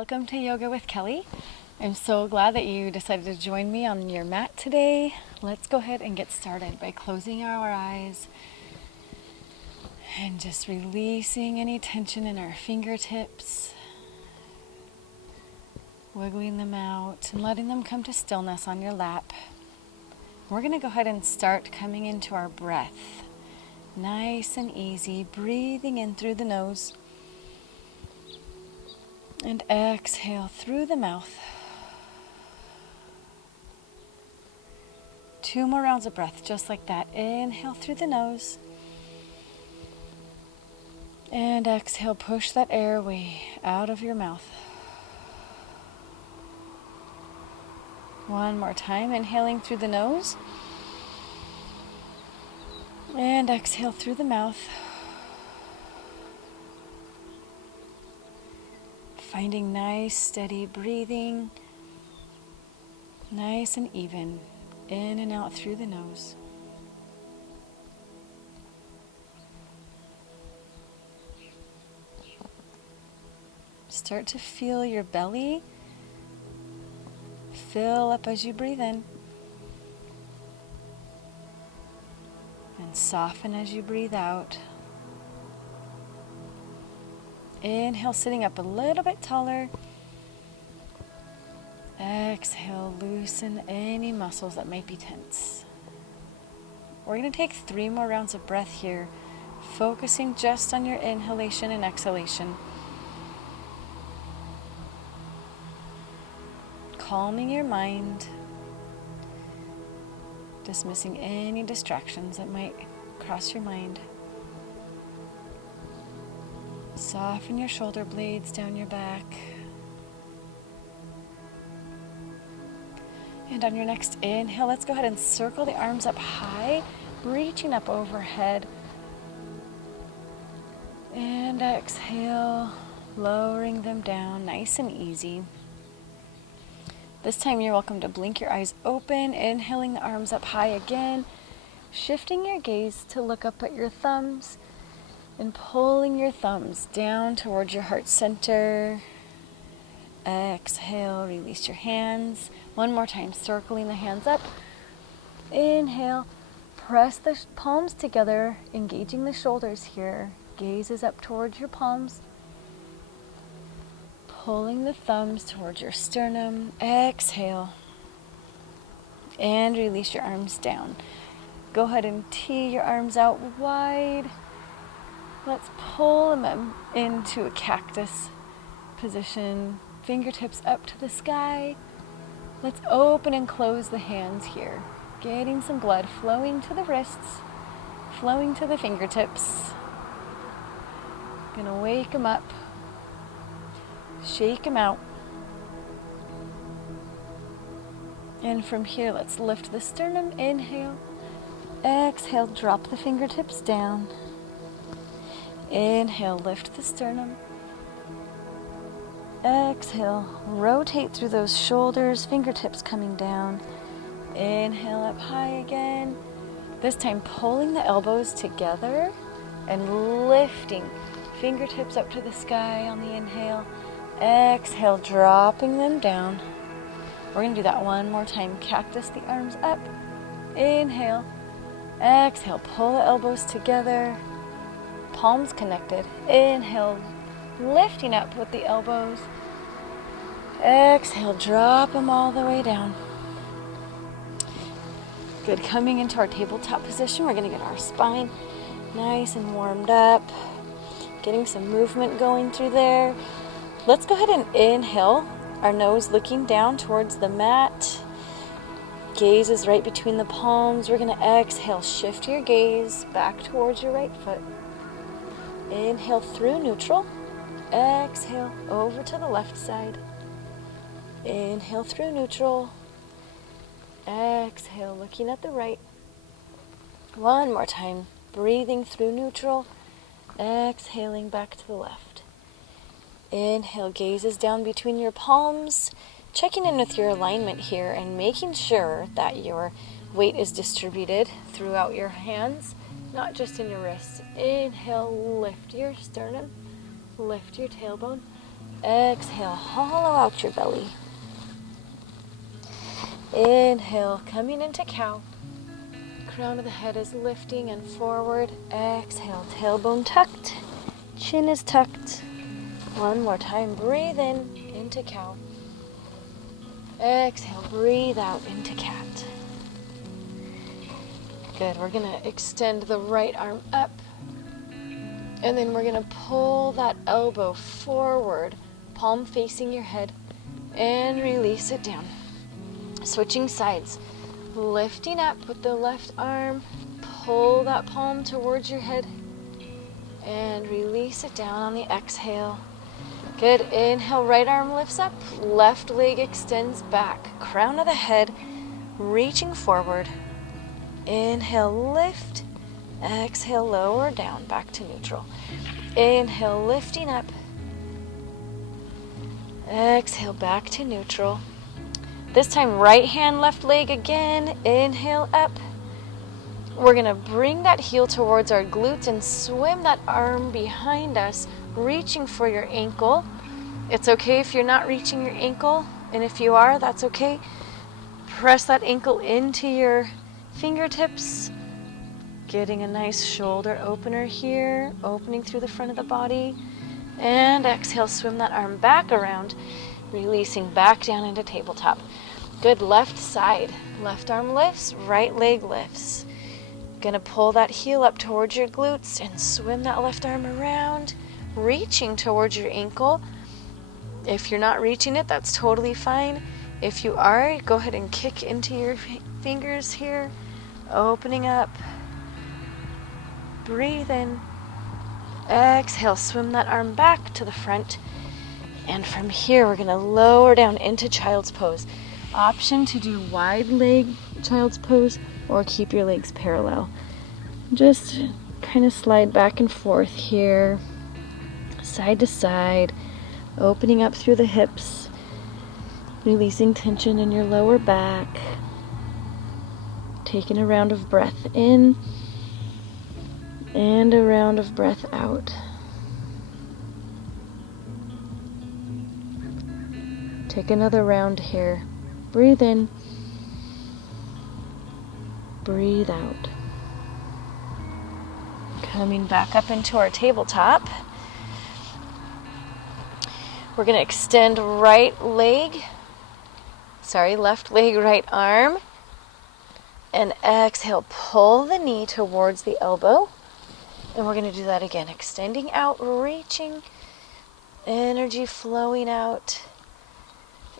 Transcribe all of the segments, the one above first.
Welcome to Yoga with Kelly. I'm so glad that you decided to join me on your mat today. Let's go ahead and get started by closing our eyes and just releasing any tension in our fingertips, wiggling them out and letting them come to stillness on your lap. We're going to go ahead and start coming into our breath. Nice and easy, breathing in through the nose. And exhale through the mouth. 2 more rounds of breath, just like that. Inhale through the nose. And exhale, push that airway out of your mouth. One more time, inhaling through the nose. And exhale through the mouth. Finding nice, steady breathing, nice and even, in and out through the nose. Start to feel your belly fill up as you breathe in, and soften as you breathe out. Inhale, sitting up a little bit taller. Exhale, loosen any muscles that might be tense. We're going to take 3 more rounds of breath here, focusing just on your inhalation and exhalation. Calming your mind, dismissing any distractions that might cross your mind. Soften your shoulder blades down your back. And on your next inhale, let's go ahead and circle the arms up high, reaching up overhead. And exhale, lowering them down, nice and easy. This time you're welcome to blink your eyes open, inhaling the arms up high again, shifting your gaze to look up at your thumbs, and pulling your thumbs down towards your heart center. Exhale, release your hands. One more time, circling the hands up. Inhale, press the palms together, engaging the shoulders here. Gaze is up towards your palms. Pulling the thumbs towards your sternum. Exhale. And release your arms down. Go ahead and tee your arms out wide. Let's pull them into a cactus position, fingertips up to the sky. Let's open and close the hands here, getting some blood flowing to the wrists, flowing to the fingertips. Gonna wake them up, shake them out. And from here, let's lift the sternum, inhale. Exhale, drop the fingertips down. Inhale, lift the sternum. Exhale, rotate through those shoulders, fingertips coming down. Inhale, up high again. This time pulling the elbows together and lifting. Fingertips up to the sky on the inhale. Exhale, dropping them down. We're going to do that one more time. Cactus the arms up. Inhale. Exhale, pull the elbows together. Palms connected. Inhale, lifting up with the elbows. Exhale, drop them all the way down. Good, coming into our tabletop position, we're going to get our spine nice and warmed up. Getting some movement going through there. Let's go ahead and inhale, our nose looking down towards the mat. Gaze is right between the palms. We're going to exhale, shift your gaze back towards your right foot. Inhale through neutral. Exhale over to the left side. Inhale through neutral. Exhale, looking at the right. One more time. Breathing through neutral. Exhaling back to the left. Inhale, gazes down between your palms. Checking in with your alignment here and making sure that your weight is distributed throughout your hands, not just in your wrists. Inhale, lift your sternum, lift your tailbone. Exhale, hollow out your belly. Inhale, coming into cow. Crown of the head is lifting and forward. Exhale, tailbone tucked. Chin is tucked. One more time, breathe in into cow. Exhale, breathe out into cat. Good, we're gonna extend the right arm up. And then we're gonna pull that elbow forward, palm facing your head, and release it down. Switching sides, lifting up with the left arm, pull that palm towards your head, and release it down on the exhale. Good, inhale, right arm lifts up, left leg extends back, crown of the head, reaching forward. Inhale, lift. Exhale, lower down, back to neutral. Inhale, lifting up. Exhale, back to neutral. This time, right hand, left leg again. Inhale, up. We're gonna bring that heel towards our glutes and swim that arm behind us, reaching for your ankle. It's okay if you're not reaching your ankle, and if you are, that's okay. Press that ankle into your fingertips. Getting a nice shoulder opener here, opening through the front of the body. And exhale, swim that arm back around, releasing back down into tabletop. Good, left side. Left arm lifts, right leg lifts. Gonna pull that heel up towards your glutes and swim that left arm around, reaching towards your ankle. If you're not reaching it, that's totally fine. If you are, go ahead and kick into your fingers here, opening up. Breathe in. Exhale, swim that arm back to the front. And from here, we're gonna lower down into child's pose. Option to do wide leg child's pose or keep your legs parallel. Just kind of slide back and forth here, side to side, opening up through the hips, releasing tension in your lower back, taking a round of breath in, and a round of breath out. Take another round here. Breathe in. Breathe out. Coming back up into our tabletop. We're going to extend left leg, right arm. And exhale, pull the knee towards the elbow. And we're going to do that again, extending out, reaching, energy flowing out,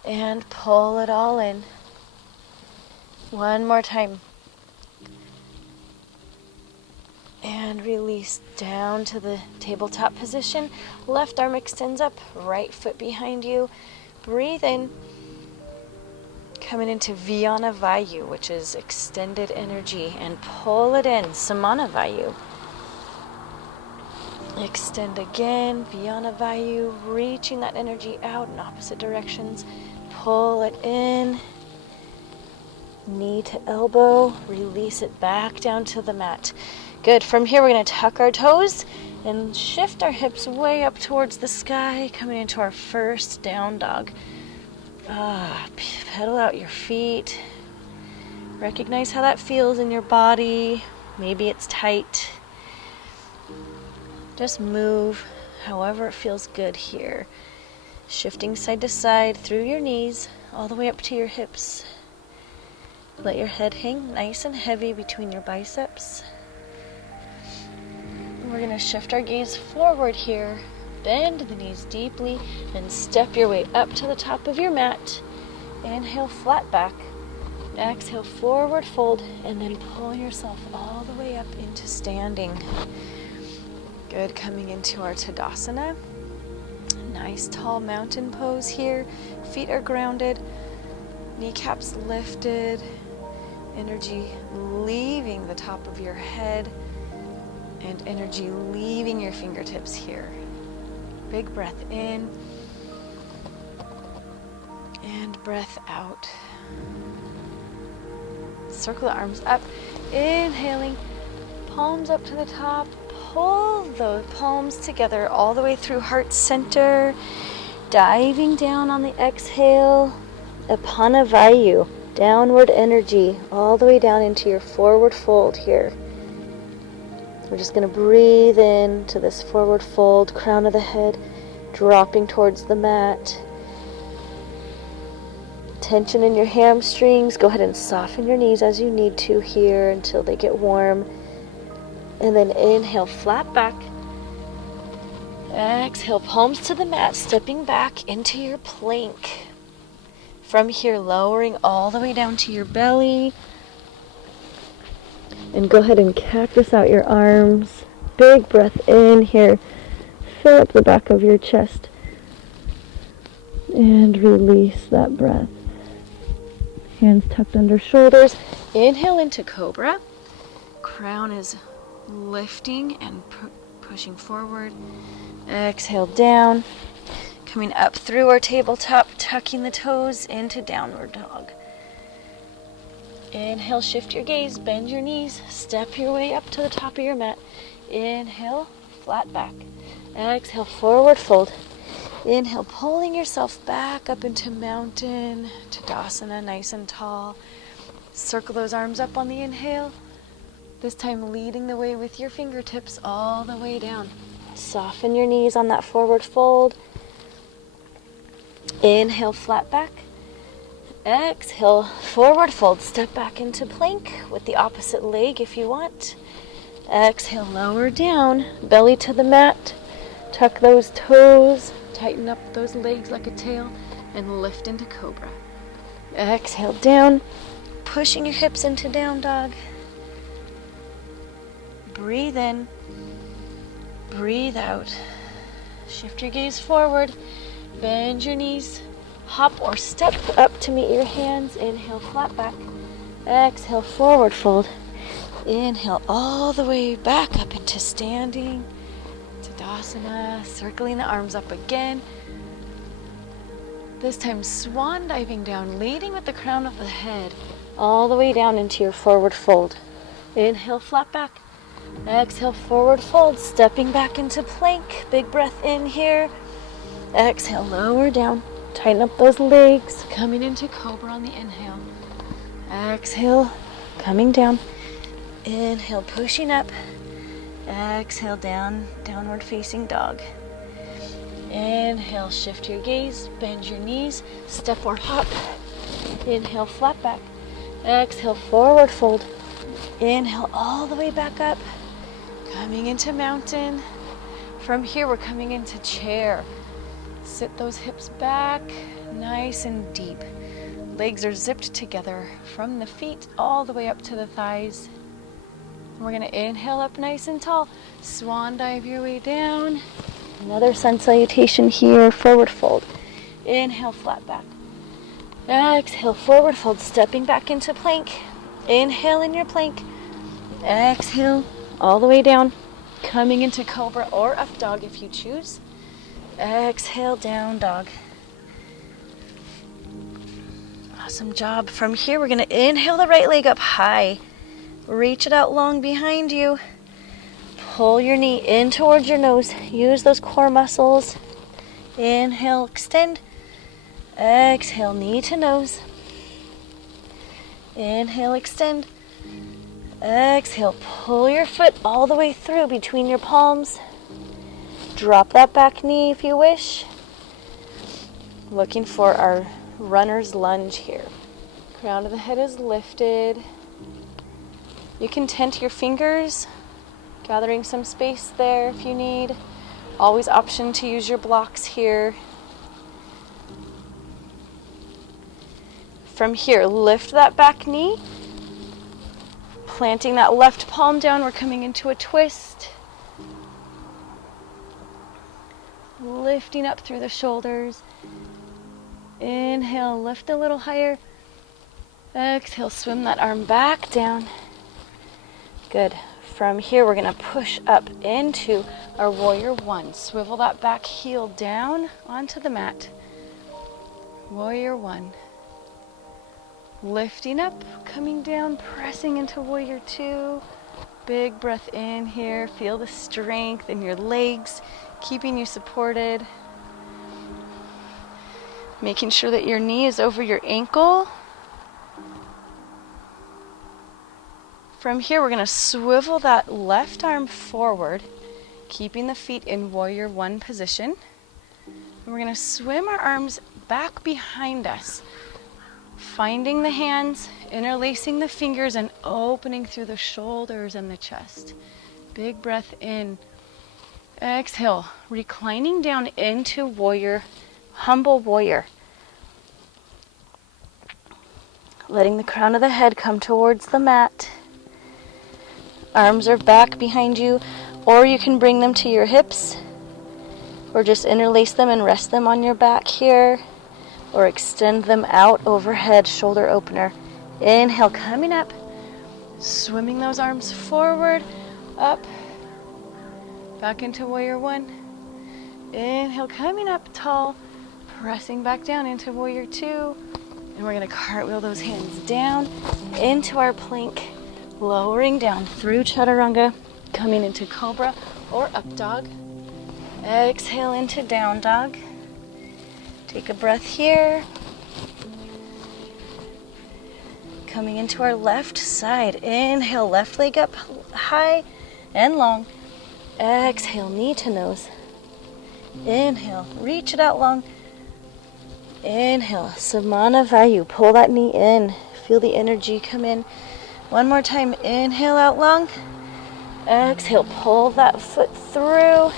and pull it all in. One more time. And release down to the tabletop position. Left arm extends up, right foot behind you. Breathe in. Coming into Prana Vayus, which is extended energy, and pull it in, Samana Vayu. Extend again, Prana Vayus, reaching that energy out in opposite directions. Pull it in, knee to elbow, release it back down to the mat. Good, from here we're going to tuck our toes and shift our hips way up towards the sky, coming into our first down dog. Pedal out your feet. Recognize how that feels in your body. Maybe it's tight. Just move however it feels good here. Shifting side to side through your knees, all the way up to your hips. Let your head hang nice and heavy between your biceps. We're going to shift our gaze forward here. Bend the knees deeply and step your way up to the top of your mat. Inhale, flat back. Exhale, forward fold, and then pull yourself all the way up into standing. Good, coming into our Tadasana. Nice tall mountain pose here. Feet are grounded, kneecaps lifted, energy leaving the top of your head, and energy leaving your fingertips here. Big breath in and breath out. Circle the arms up, inhaling, palms up to the top. Pull the palms together all the way through heart center. Diving down on the exhale, a Prana Vayus, downward energy, all the way down into your forward fold here. We're just going to breathe in to this forward fold, crown of the head dropping towards the mat. Tension in your hamstrings. Go ahead and soften your knees as you need to here until they get warm. And then inhale, flat back. Exhale, palms to the mat, stepping back into your plank. From here, lowering all the way down to your belly. And go ahead and cactus out your arms. Big breath in here. Fill up the back of your chest. And release that breath. Hands tucked under shoulders. Inhale into cobra. Crown is lifting and pushing forward. Exhale down. Coming up through our tabletop, tucking the toes into downward dog. Inhale, shift your gaze, bend your knees, step your way up to the top of your mat. Inhale, flat back. Exhale, forward fold. Inhale, pulling yourself back up into mountain, Tadasana, nice and tall. Circle those arms up on the inhale. This time leading the way with your fingertips all the way down. Soften your knees on that forward fold. Inhale, flat back. Exhale, forward fold. Step back into plank with the opposite leg if you want. Exhale, lower down, belly to the mat. Tuck those toes. Tighten up those legs like a tail and lift into cobra. Exhale down, pushing your hips into down dog. Breathe in, breathe out. Shift your gaze forward, bend your knees, hop or step up to meet your hands. Inhale, flat back. Exhale, forward fold. Inhale all the way back up into standing. Tadasana, circling the arms up again. This time swan diving down, leading with the crown of the head, all the way down into your forward fold. Inhale, flat back. Exhale, forward fold, stepping back into plank. Big breath in here. Exhale, lower down. Tighten up those legs. Coming into cobra on the inhale. Exhale, coming down. Inhale, pushing up. Exhale, down, downward facing dog. Inhale, shift your gaze, bend your knees, step or hop. Inhale, flat back. Exhale, forward fold. Inhale, all the way back up. Coming into mountain. From here, we're coming into chair. Sit those hips back, nice and deep. Legs are zipped together from the feet all the way up to the thighs. We're going to inhale up nice and tall. Swan dive your way down. Another sun salutation here, forward fold. Inhale, flat back. Exhale, forward fold, stepping back into plank. Inhale in your plank. Exhale, all the way down. Coming into cobra or up dog if you choose. Exhale, down dog. Awesome job. From here, we're going to inhale the right leg up high. Reach it out long behind you. Pull your knee in towards your nose. Use those core muscles. Inhale, extend. Exhale, knee to nose. Inhale, extend. Exhale, pull your foot all the way through between your palms. Drop that back knee if you wish. Looking for our runner's lunge here. Crown of the head is lifted. You can tent your fingers, gathering some space there if you need. Always option to use your blocks here. From here, lift that back knee. Planting that left palm down, we're coming into a twist. Lifting up through the shoulders. Inhale, lift a little higher. Exhale, swim that arm back down. Good. From here, we're going to push up into our warrior one. Swivel that back heel down onto the mat. Warrior one. Lifting up, coming down, pressing into warrior two. Big breath in here. Feel the strength in your legs, keeping you supported. Making sure that your knee is over your ankle. From here, we're going to swivel that left arm forward, keeping the feet in warrior one position. And we're going to swim our arms back behind us, finding the hands, interlacing the fingers, and opening through the shoulders and the chest. Big breath in. Exhale, reclining down into warrior, humble warrior. Letting the crown of the head come towards the mat. Arms are back behind you, or you can bring them to your hips, or just interlace them and rest them on your back here, or extend them out overhead, shoulder opener. Inhale, coming up, swimming those arms forward, up, back into warrior one. Inhale, coming up tall, pressing back down into warrior two. And we're going to cartwheel those hands down into our plank, lowering down through chaturanga, coming into cobra or up dog. Exhale into down dog. Take a breath here. Coming into our left side. Inhale, left leg up high and long. Exhale, knee to nose. Inhale, reach it out long. Inhale, Prana Vayus. Pull that knee in. Feel the energy come in. One more time. Inhale out long. Exhale, pull that foot through.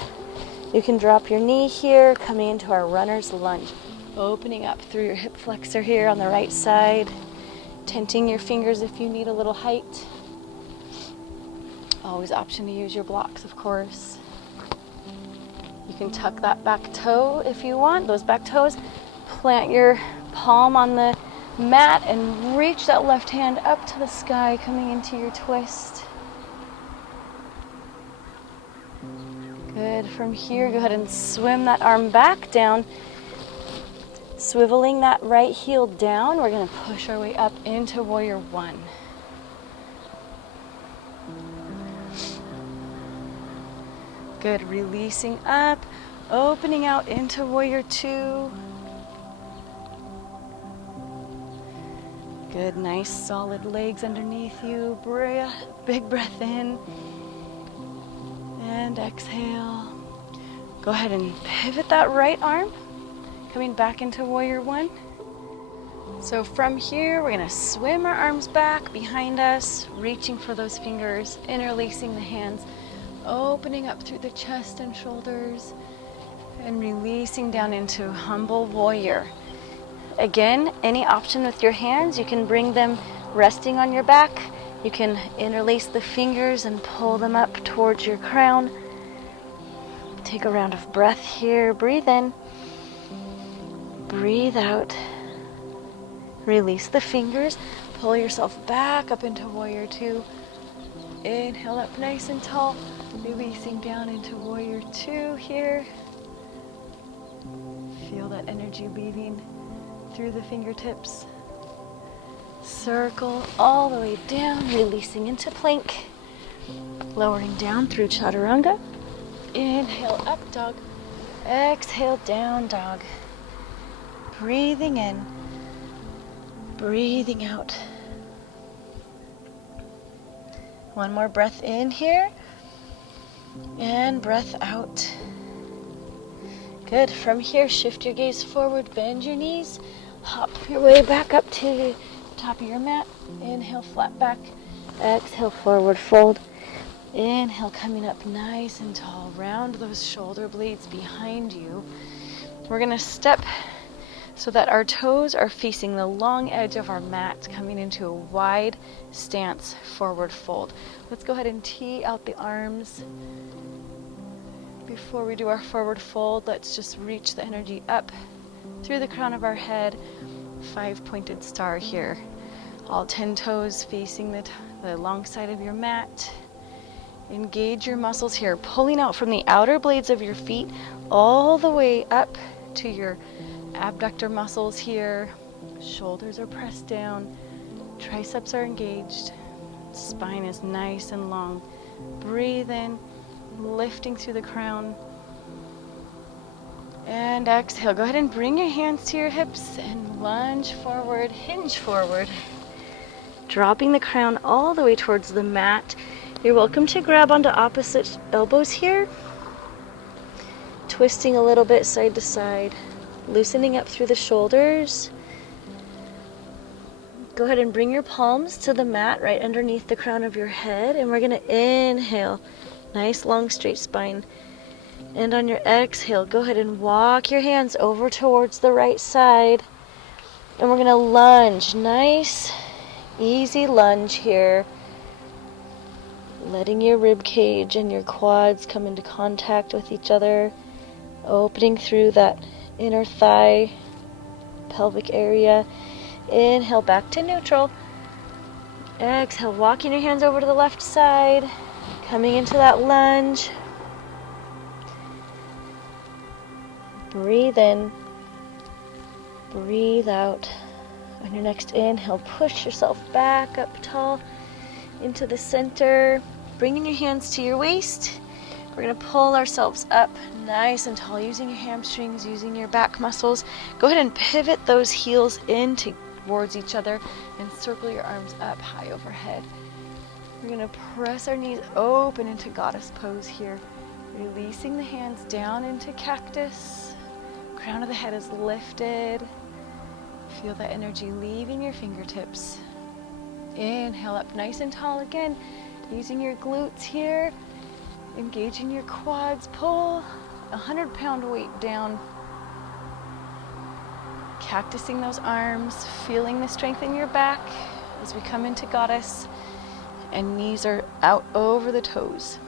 You can drop your knee here, coming into our runner's lunge. Opening up through your hip flexor here on the right side. Tenting your fingers if you need a little height. Always option to use your blocks, of course. You can tuck that back toe if you want. Those back toes. Plant your palm on the mat and reach that left hand up to the sky, coming into your twist. Good. From here, go ahead and swim that arm back down. Swiveling that right heel down, we're going to push our way up into warrior one. Good. Releasing up, opening out into warrior two. Good, nice solid legs underneath you. Big breath in. And exhale. Go ahead and pivot that right arm. Coming back into warrior one. So from here, we're going to swim our arms back behind us, reaching for those fingers, interlacing the hands, opening up through the chest and shoulders, and releasing down into humble warrior. Again, any option with your hands. You can bring them resting on your back. You can interlace the fingers and pull them up towards your crown. Take a round of breath here. Breathe in. Breathe out. Release the fingers. Pull yourself back up into warrior two. Inhale up nice and tall. Releasing down into warrior two here. Feel that energy leaving through the fingertips. Circle all the way down, releasing into plank. Lowering down through chaturanga. Inhale, up dog. Exhale, down dog. Breathing in. Breathing out. One more breath in here. And breath out. Good. From here, shift your gaze forward, bend your knees. Hop your way back up to the top of your mat. Inhale, flat back. Exhale, forward fold. Inhale, coming up nice and tall. Round those shoulder blades behind you. We're going to step so that our toes are facing the long edge of our mat, coming into a wide stance, forward fold. Let's go ahead and tee out the arms. Before we do our forward fold, let's just reach the energy up through the crown of our head. 5-pointed star here. All 10 toes facing the long side of your mat. Engage your muscles here, pulling out from the outer blades of your feet all the way up to your abductor muscles here. Shoulders are pressed down. Triceps are engaged. Spine is nice and long. Breathe in, lifting through the crown. And exhale. Go ahead and bring your hands to your hips and lunge forward, hinge forward. Dropping the crown all the way towards the mat. You're welcome to grab onto opposite elbows here. Twisting a little bit side to side. Loosening up through the shoulders. Go ahead and bring your palms to the mat right underneath the crown of your head. And we're going to inhale. Nice long straight spine. And on your exhale, go ahead and walk your hands over towards the right side. And we're going to lunge. Nice, easy lunge here. Letting your rib cage and your quads come into contact with each other. Opening through that inner thigh, pelvic area. Inhale back to neutral. Exhale, walking your hands over to the left side. Coming into that lunge. Breathe in, breathe out. On your next inhale, push yourself back up tall into the center. Bringing your hands to your waist. We're going to pull ourselves up nice and tall, using your hamstrings, using your back muscles. Go ahead and pivot those heels in towards each other and circle your arms up high overhead. We're going to press our knees open into goddess pose here. Releasing the hands down into cactus. Crown of the head is lifted. Feel that energy leaving your fingertips. Inhale up nice and tall again. Using your glutes here. Engaging your quads. Pull 100-pound weight down. Cactusing those arms. Feeling the strength in your back as we come into goddess. And knees are out over the toes.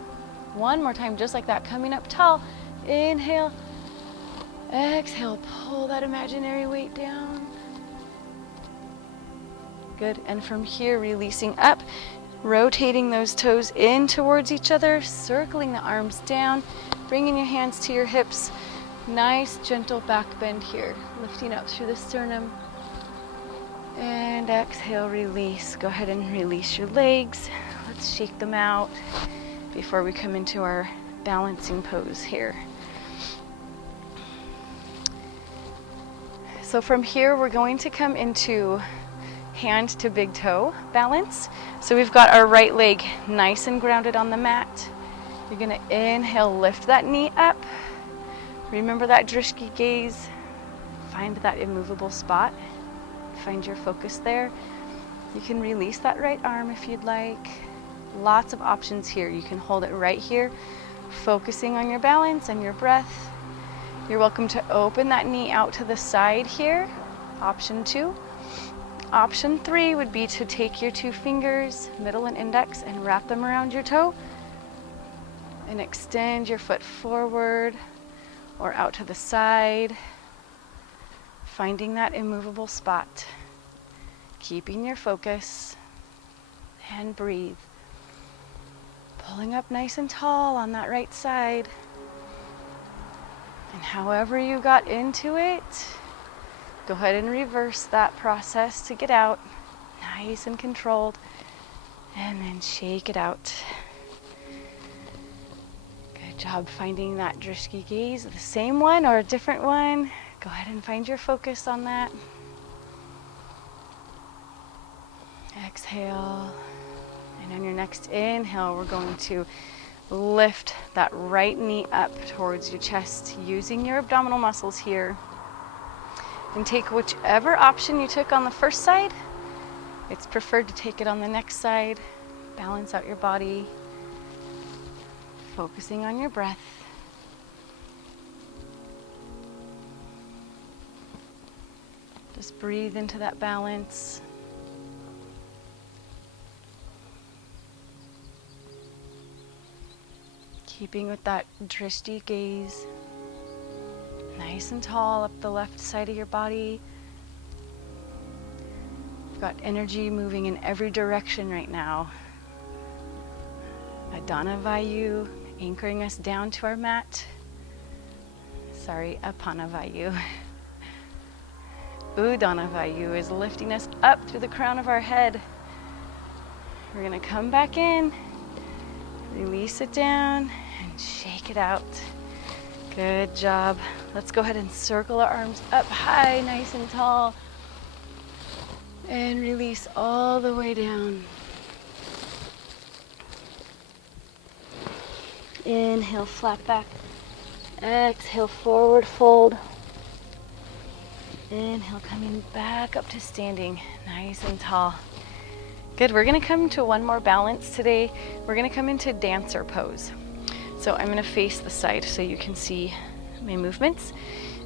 One more time, just like that. Coming up tall. Inhale. Exhale, pull that imaginary weight down. Good, and from here, releasing up, rotating those toes in towards each other, circling the arms down, bringing your hands to your hips. Nice, gentle back bend here, lifting up through the sternum. And exhale, release. Go ahead and release your legs. Let's shake them out before we come into our balancing pose here. So from here, we're going to come into hand to big toe balance. So we've got our right leg nice and grounded on the mat. You're gonna inhale, lift that knee up. Remember that drishti gaze. Find that immovable spot. Find your focus there. You can release that right arm if you'd like. Lots of options here. You can hold it right here, focusing on your balance and your breath. You're welcome to open that knee out to the side here. Option 2. Option 3 would be to take your 2 fingers, middle and index, and wrap them around your toe. And extend your foot forward or out to the side. Finding that immovable spot. Keeping your focus. And breathe. Pulling up nice and tall on that right side. And however you got into it, go ahead and reverse that process to get out. Nice and controlled. And then shake it out. Good job finding that drishti gaze. The same one or a different one. Go ahead and find your focus on that. Exhale. And on your next inhale, we're going to lift that right knee up towards your chest, using your abdominal muscles here. And take whichever option you took on the first side. It's preferred to take it on the next side. Balance out your body. Focusing on your breath. Just breathe into that balance. Keeping with that drishti gaze. Nice and tall up the left side of your body. You've got energy moving in every direction right now. Prana Vayus, anchoring us down to our mat. Prana Vayus. Prana Vayus is lifting us up through the crown of our head. We're going to come back in, release it down, and shake it out. Good job. Let's go ahead and circle our arms up high, nice and tall. And release all the way down. Inhale, flat back. Exhale, forward fold. Inhale, coming back up to standing, nice and tall. Good, we're gonna come to one more balance today. We're gonna come into dancer pose. So I'm gonna face the side so you can see my movements.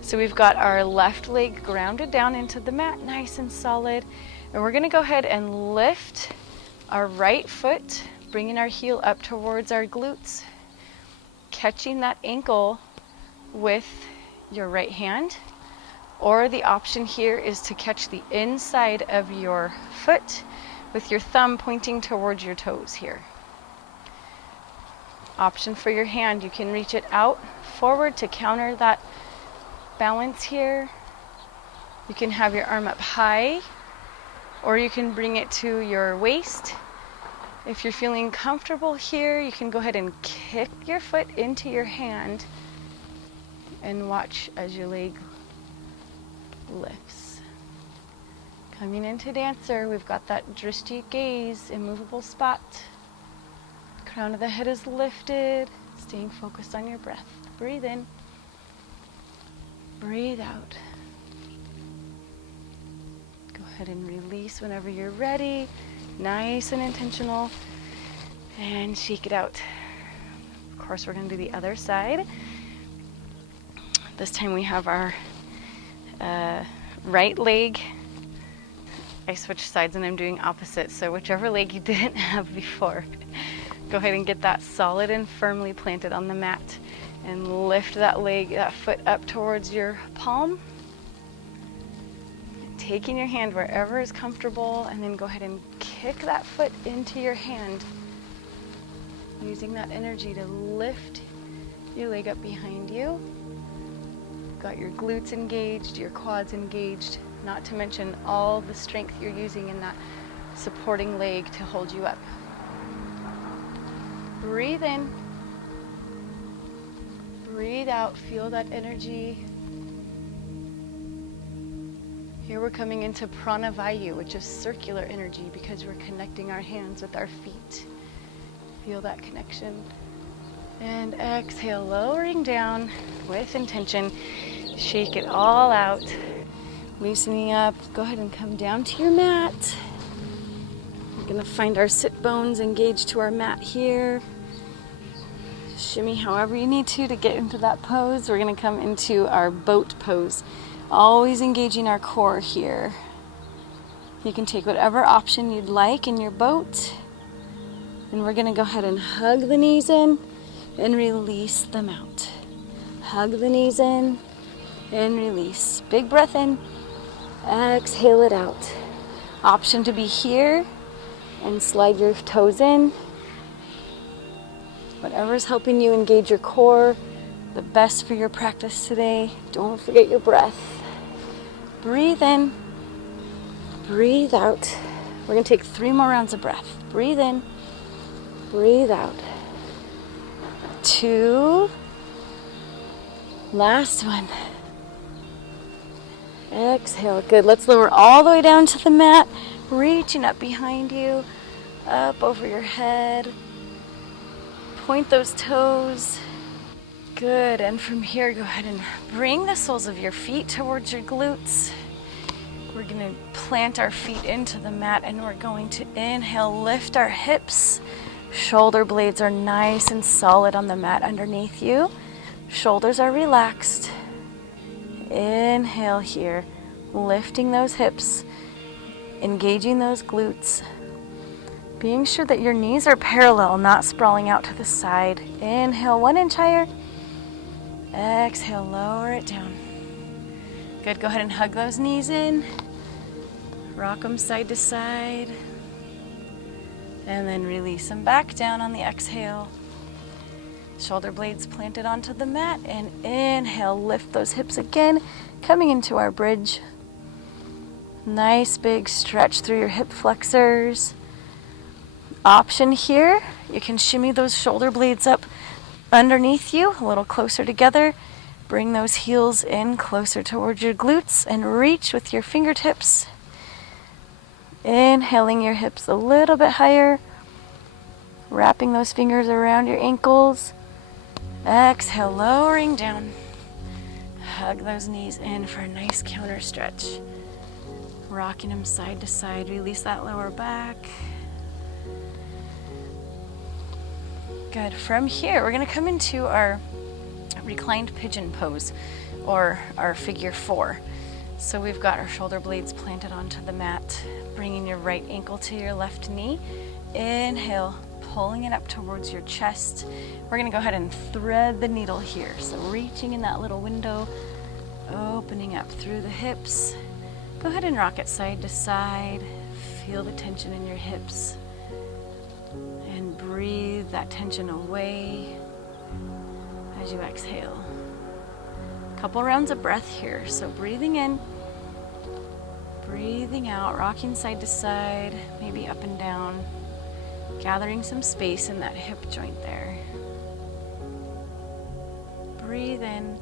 So we've got our left leg grounded down into the mat, nice and solid. And we're gonna go ahead and lift our right foot, bringing our heel up towards our glutes, catching that ankle with your right hand. Or the option here is to catch the inside of your foot with your thumb pointing towards your toes here. Option for your hand, you can reach it out forward to counter that balance here. You can have your arm up high, or you can bring it to your waist. If you're feeling comfortable here, you can go ahead and kick your foot into your hand and watch as your leg lifts. Coming into dancer, we've got that drishti gaze, immovable spot. Crown of the head is lifted, staying focused on your breath. Breathe in, breathe out. Go ahead and release whenever you're ready. Nice and intentional. And shake it out. Of course, we're going to do the other side. This time we have our right leg. I switched sides and I'm doing opposite, so whichever leg you didn't have before, go ahead and get that solid and firmly planted on the mat and lift that leg, that foot up towards your palm. Taking your hand wherever is comfortable, and then go ahead and kick that foot into your hand, using that energy to lift your leg up behind you. Got your glutes engaged, your quads engaged, not to mention all the strength you're using in that supporting leg to hold you up. Breathe in, breathe out, feel that energy. Here we're coming into Prana Vayus, which is circular energy, because we're connecting our hands with our feet. Feel that connection. And exhale, lowering down with intention. Shake it all out. Loosening up. Go ahead and come down to your mat. We're going to find our sit bones engaged to our mat here. Shimmy however you need to get into that pose. We're going to come into our boat pose. Always engaging our core here. You can take whatever option you'd like in your boat. And we're going to go ahead and hug the knees in and release them out. Hug the knees in and release. Big breath in. Exhale it out. Option to be here and slide your toes in. Whatever's helping you engage your core, the best for your practice today. Don't forget your breath. Breathe in. Breathe out. We're going to take 3 more rounds of breath. Breathe in. Breathe out. 2. Last one. Exhale. Good. Let's lower all the way down to the mat, reaching up behind you, up over your head. Point those toes. Good. And from here, go ahead and bring the soles of your feet towards your glutes. We're going to plant our feet into the mat, and we're going to inhale, lift our hips. Shoulder blades are nice and solid on the mat underneath you. Shoulders are relaxed. Inhale here, lifting those hips, engaging those glutes. Being sure that your knees are parallel, not sprawling out to the side. Inhale, 1 inch higher. Exhale, lower it down. Good, go ahead and hug those knees in. Rock them side to side. And then release them back down on the exhale. Shoulder blades planted onto the mat, and inhale, lift those hips again, coming into our bridge. Nice big stretch through your hip flexors. Option here, you can shimmy those shoulder blades up underneath you, a little closer together, Bring those heels in closer towards your glutes and reach with your fingertips. Inhaling your hips a little bit higher. Wrapping those fingers around your ankles. Exhale, lowering down. Hug those knees in for a nice counter stretch. Rocking them side to side. Release that lower back. Good. From here, we're going to come into our reclined pigeon pose, or our figure 4. So we've got our shoulder blades planted onto the mat, bringing your right ankle to your left knee. Inhale, pulling it up towards your chest. We're going to go ahead and thread the needle here. So reaching in that little window, opening up through the hips. Go ahead and rock it side to side. Feel the tension in your hips. And breathe that tension away as you exhale. Couple rounds of breath here. So breathing in, breathing out, rocking side to side, maybe up and down, gathering some space in that hip joint there. Breathe in.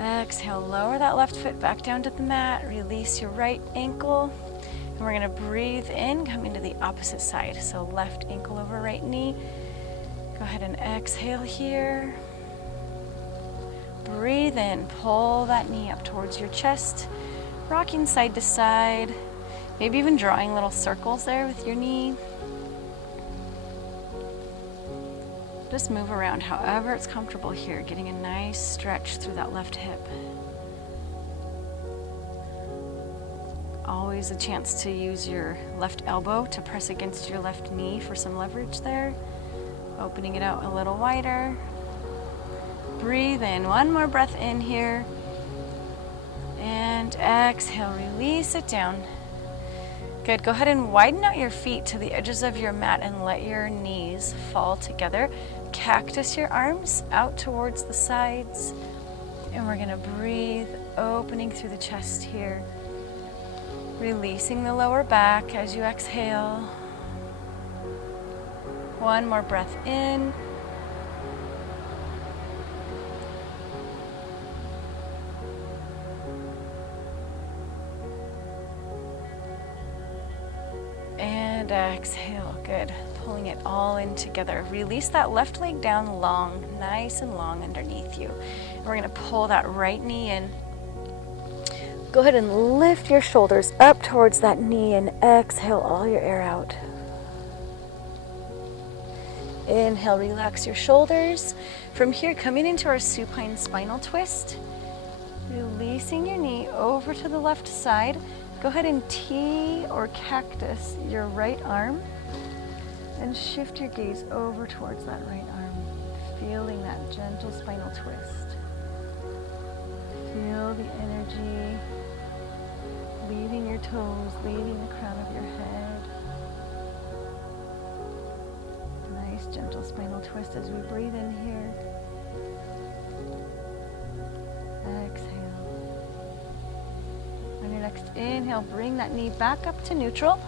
Exhale, lower that left foot back down to the mat. Release your right ankle. And we're going to breathe in, coming to the opposite side. So left ankle over right knee. Go ahead and exhale here. Breathe in, pull that knee up towards your chest, rocking side to side, maybe even drawing little circles there with your knee. Just move around however it's comfortable here, getting a nice stretch through that left hip. Always a chance to use your left elbow to press against your left knee for some leverage there. Opening it out a little wider. Breathe in. One more breath in here. And exhale, release it down. Good. Go ahead and widen out your feet to the edges of your mat and let your knees fall together. Cactus your arms out towards the sides. And we're going to breathe, opening through the chest here. Releasing the lower back as you exhale. One more breath in. And exhale. Good. Pulling it all in together. Release that left leg down long, nice and long underneath you. And we're going to pull that right knee in. Go ahead and lift your shoulders up towards that knee and exhale all your air out. Inhale, relax your shoulders. From here, coming into our supine spinal twist. Releasing your knee over to the left side. Go ahead and T or cactus your right arm and shift your gaze over towards that right arm, feeling that gentle spinal twist. Feel the energy leaving your toes, leaving the crown of your head. Nice gentle spinal twist as we breathe in here. Exhale. On your next inhale, bring that knee back up to neutral.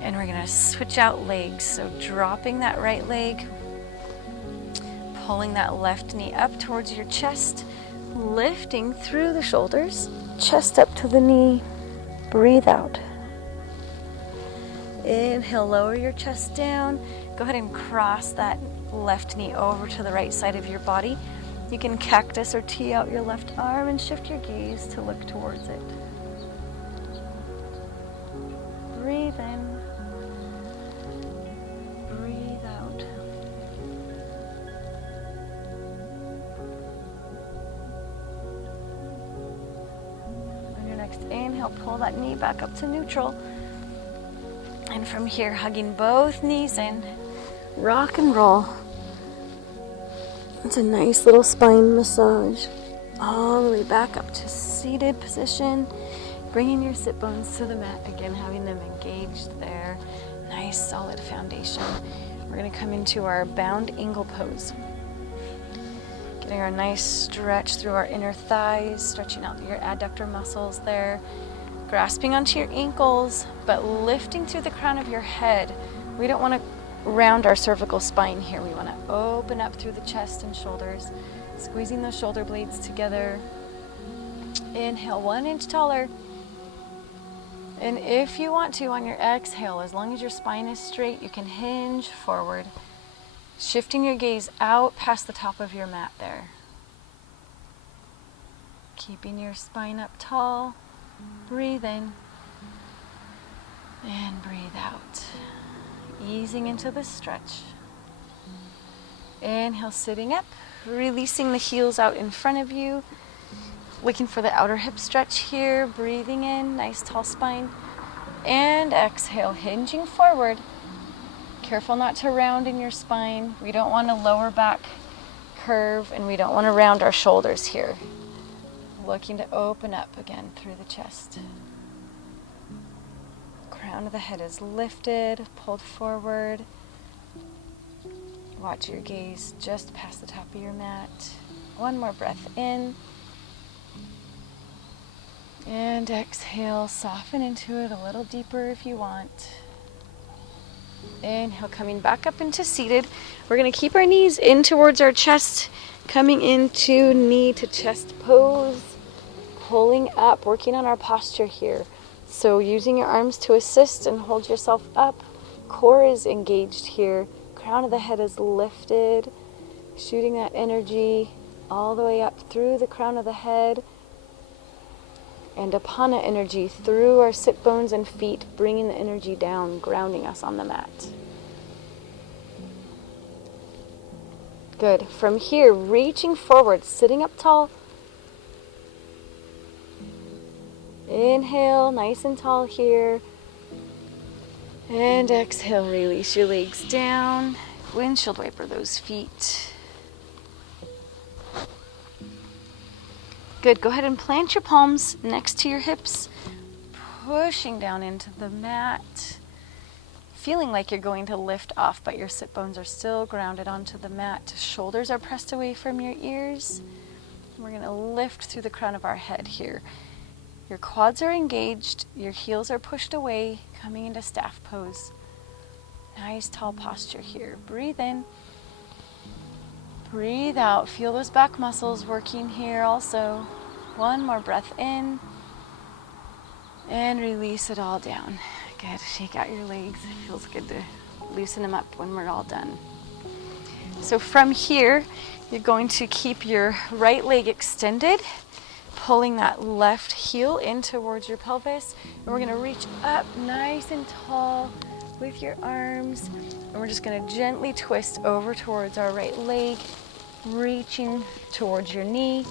And we're going to switch out legs. So dropping that right leg, pulling that left knee up towards your chest, lifting through the shoulders, chest up to the knee. Breathe out. Inhale, lower your chest down. Go ahead and cross that left knee over to the right side of your body. You can cactus or tee out your left arm and shift your gaze to look towards it. Breathe in. Breathe out. On your next inhale, pull that knee back up to neutral. And from here, hugging both knees in, rock and roll. It's a nice little spine massage. All the way back up to seated position. Bringing your sit bones to the mat. Again, having them engaged there. Nice solid foundation. We're going to come into our bound angle pose. Getting our nice stretch through our inner thighs. Stretching out your adductor muscles there. Grasping onto your ankles, but lifting through the crown of your head. We don't want to round our cervical spine here. We want to open up through the chest and shoulders. Squeezing those shoulder blades together. Inhale, 1 inch taller. And if you want to, on your exhale, as long as your spine is straight, you can hinge forward, shifting your gaze out past the top of your mat there. Keeping your spine up tall. Breathe in and breathe out. Easing into the stretch. Inhale, sitting up, releasing the heels out in front of you. Looking for the outer hip stretch here. Breathing in, nice tall spine. And exhale, hinging forward. Careful not to round in your spine. We don't want a lower back curve, and we don't want to round our shoulders here. Looking to open up again through the chest. Crown of the head is lifted, pulled forward. Watch your gaze just past the top of your mat. One more breath in. And exhale, soften into it a little deeper if you want. Inhale, coming back up into seated. We're going to keep our knees in towards our chest, coming into knee to chest pose, pulling up, working on our posture here. So using your arms to assist and hold yourself up. Core is engaged here. Crown of the head is lifted, shooting that energy all the way up through the crown of the head. And Apana energy through our sit bones and feet, bringing the energy down, grounding us on the mat. Good. From here, reaching forward, sitting up tall. Inhale, nice and tall here. And exhale, release your legs down. Windshield wiper those feet. Good, go ahead and plant your palms next to your hips, pushing down into the mat, feeling like you're going to lift off, but your sit bones are still grounded onto the mat. Shoulders are pressed away from your ears. We're going to lift through the crown of our head here. Your quads are engaged, your heels are pushed away, coming into staff pose. Nice tall posture here. Breathe in. Breathe out. Feel those back muscles working here also. One more breath in. And release it all down. Good. Shake out your legs. It feels good to loosen them up when we're all done. So from here, you're going to keep your right leg extended, pulling that left heel in towards your pelvis. And we're going to reach up nice and tall with your arms. And we're just going to gently twist over towards our right leg, reaching towards your knee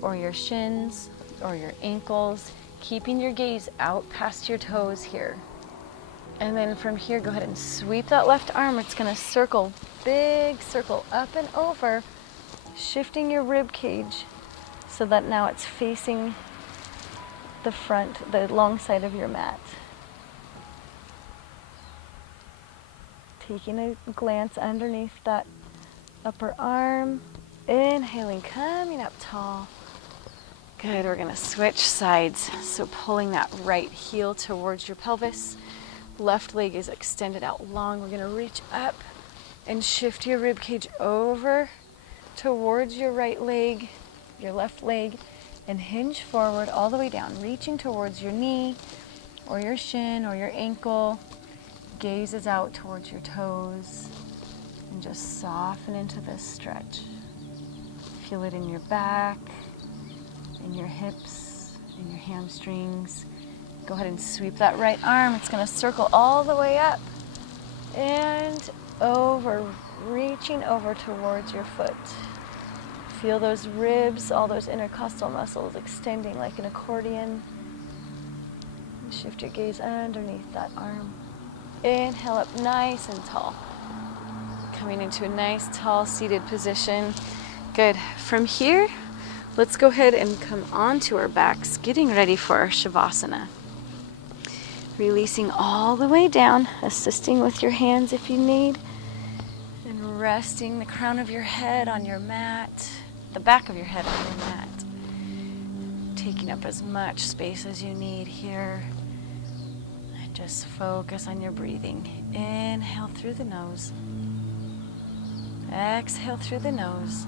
or your shins or your ankles, keeping your gaze out past your toes here. And then from here, go ahead and sweep that left arm. It's going to circle, big circle up and over, shifting your rib cage so that now it's facing the front, the long side of your mat. Taking a glance underneath that upper arm. Inhaling, coming up tall. Good, we're gonna switch sides. So pulling that right heel towards your pelvis. Left leg is extended out long. We're gonna reach up and shift your rib cage over towards your right leg, your left leg, and hinge forward all the way down, reaching towards your knee or your shin or your ankle. Gaze is out towards your toes, and just soften into this stretch. Feel it in your back, in your hips, in your hamstrings. Go ahead and sweep that right arm. It's going to circle all the way up and over, reaching over towards your foot. Feel those ribs, all those intercostal muscles extending like an accordion. And shift your gaze underneath that arm. Inhale up nice and tall. Coming into a nice tall seated position. Good. From here, let's go ahead and come onto our backs, getting ready for our Shavasana. Releasing all the way down, assisting with your hands if you need, and resting the crown of your head on your mat, the back of your head on your mat. Taking up as much space as you need here. And just focus on your breathing. Inhale through the nose. Exhale through the nose.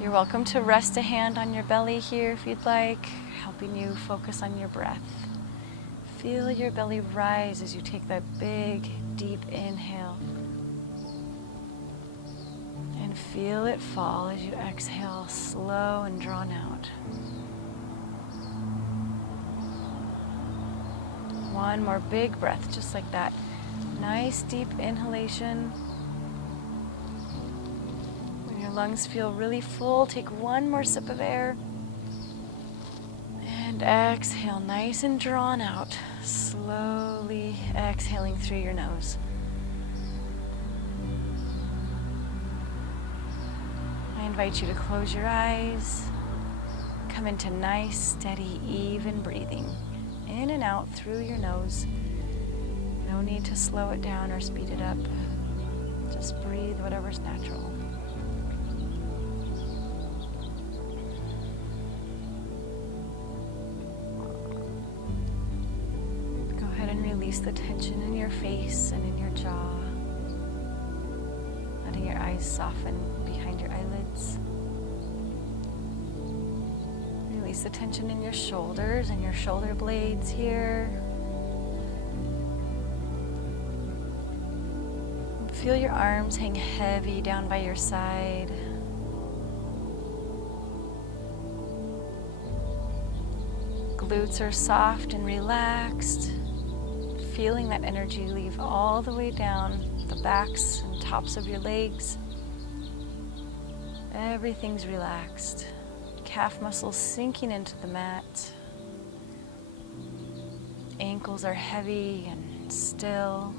You're welcome to rest a hand on your belly here if you'd like, helping you focus on your breath. Feel your belly rise as you take that big, deep inhale. And feel it fall as you exhale, slow and drawn out. One more big breath, just like that. Nice deep inhalation. When your lungs feel really full, take one more sip of air. And exhale, nice and drawn out. Slowly exhaling through your nose. I invite you to close your eyes. Come into nice, steady, even breathing. In and out through your nose. No need to slow it down or speed it up. Just breathe whatever's natural. Go ahead and release the tension in your face and in your jaw. Letting your eyes soften behind your eyelids. Release the tension in your shoulders and your shoulder blades here. Feel your arms hang heavy down by your side. Glutes are soft and relaxed. Feeling that energy leave all the way down the backs and tops of your legs. Everything's relaxed. Calf muscles sinking into the mat. Ankles are heavy and still.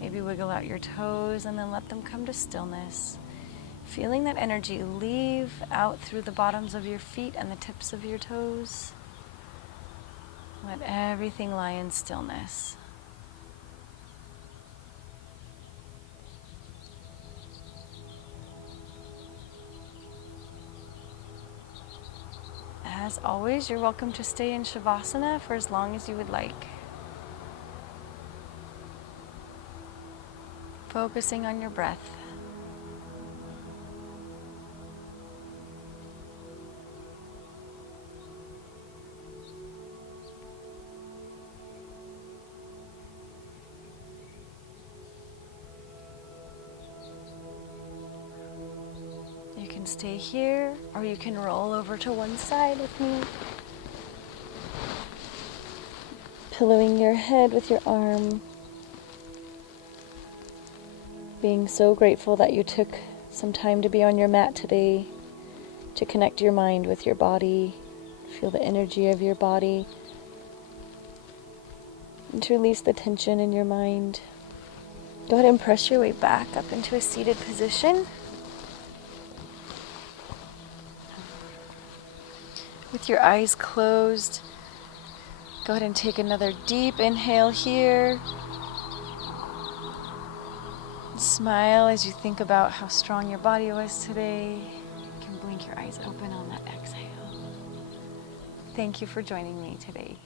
Maybe wiggle out your toes and then let them come to stillness. Feeling that energy leave out through the bottoms of your feet and the tips of your toes. Let everything lie in stillness. As always, you're welcome to stay in Shavasana for as long as you would like. Focusing on your breath. You can stay here, or you can roll over to one side with me. Pillowing your head with your arm. Being so grateful that you took some time to be on your mat today, to connect your mind with your body, feel the energy of your body, and to release the tension in your mind. Go ahead and press your way back up into a seated position. With your eyes closed, go ahead and take another deep inhale here. Smile as you think about how strong your body was today. You can blink your eyes open on that exhale. Thank you for joining me today.